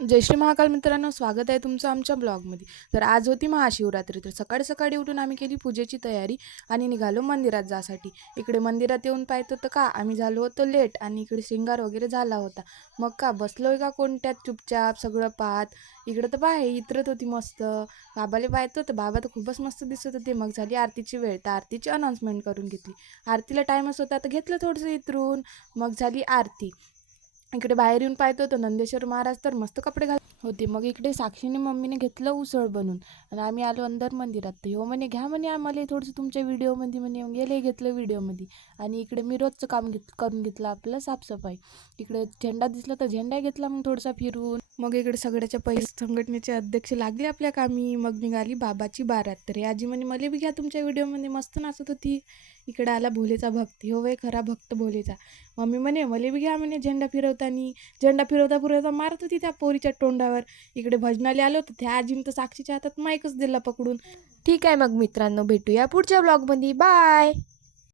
जय श्री महाकाल मित्रांनो, स्वागत आहे तुमचं आमच्या ब्लॉगमध्ये. तर आज होती महाशिवरात्री. तर सकाळी सकाळी उठून आम्ही केली पूजेची तयारी आणि निघालो मंदिरात जासाठी. इकडे मंदिरात येऊन पाहतो तर का आम्ही झालो होतो लेट आणि इकडे शृंगार वगैरे झाला होता. मग का बसलोय का कोणत्यात चुपचाप सगळं पाहत. इकडं तर बाहे इतरत होती मस्त. बाबाले पाहतो तर बाबा तर खूपच मस्त दिसत होते. मग झाली आरतीची वेळ, तर आरतीची अनाऊन्समेंट करून घेतली. आरतीला टाईमच होता तर घेतलं थोडंसं इतरून. मग झाली आरती. इकडे बाहेर येऊन पाहतो तर नंदेश्वर महाराज तर मस्त कपडे घाल होते. मग इकडे साक्षीने मम्मीने घेतलं उसळ बनून आणि आम्ही आलो अंदर मंदिरात. तर हो म्हणे घ्या म्हणे आम्हाला थोडंसं तुमच्या व्हिडिओमध्ये म्हणे. मग गेले घेतलं व्हिडिओमध्ये. आणि इकडे मी रोजचं काम करून घेतलं आपलं साफसफाई. इकडे झेंडा दिसला तर झेंडा घेतला मग थोडासा फिरून. मग इकडे सगळ्याच्या पहिले संघटनेचे अध्यक्ष लागले आपल्या कामी. मग निघाली बाबाची बारात. तर हे आजी म्हणे मला बी घ्या तुमच्या व्हिडिओमध्ये, मस्त नाचत होती. इकडे आला भोलेचा भक्त. हो वय खरा भक्त भोलेचा. मम्मी म्हणे मला बी घ्या म्हणे झेंडा फिरवतानी. झेंडा फिरवता फिरवता मारत होती त्या पोरीच्या तोंडावर. इकडे भजनाला आलो होतं त्या आजीनं तर साक्षीच्या हातात माईकच दिला पकडून. ठीक आहे मग मित्रांनो, भेटूया पुढच्या ब्लॉगमध्ये. बाय.